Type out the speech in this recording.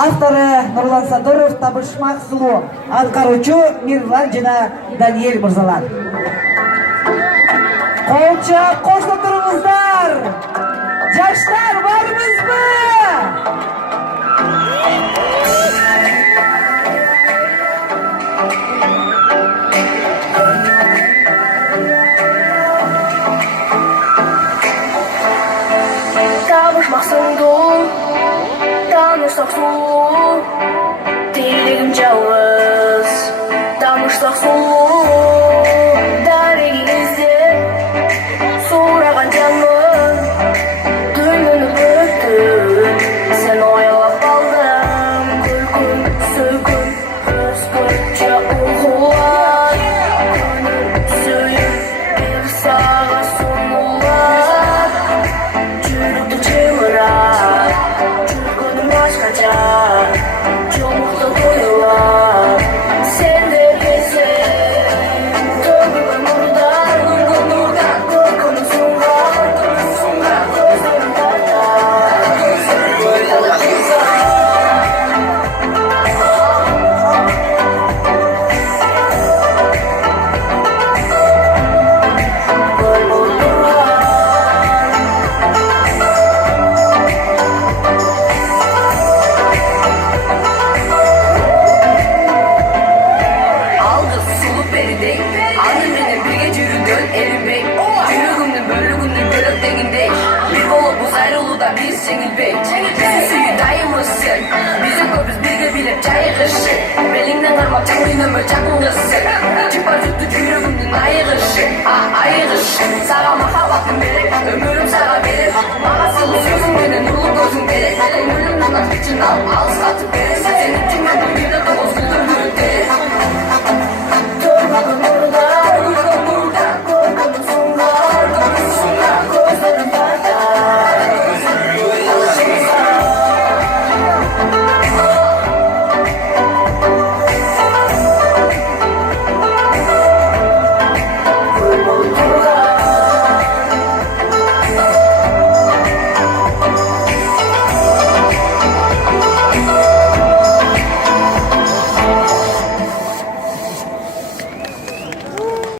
Авторы Нурлан Садыров, Табыш Максулу, атқарушы Мирлан жана Даниэль мырзалар. Қолча қошта тұрыңыздар. Жаштар бармызбы? Табышмақсыңды, танышсақ сұлу, тілегім жауыз, танышсақ сұлу, дәреген кезде сұраған жанмын, түнін өттім, сен ойлап алдым, күлкін, сөйкін, көзгөтче ұғылар, күнін сөйіп, бір саға сұңылар, жүрікті чемірар, жүргінің başkaca, çoğunlukta koyular, sen de gezin, dönüyorum buradan, korkunun sungar, gözlerim parlar, böyle güzel. Annem benim bir gece yürüdün erim bey. Yürügümdün bölügümdün bölöktegindey. Bir bolup buz ayrılıda biz Cengil bey. Bizi suyu dayımızsın, bizim köpüz birge bilip çayıgışı. Belinden karmak çakmıyla mı çakmıgısı. Çıpar tuttu yürügümdün ayıgışı. Ayıgışı, sağa mahabatın berek, ömürüm sağa berek. Mağasılı sözün beni nurlu gözün berek. Ölümden aç için al, alız katıp berek.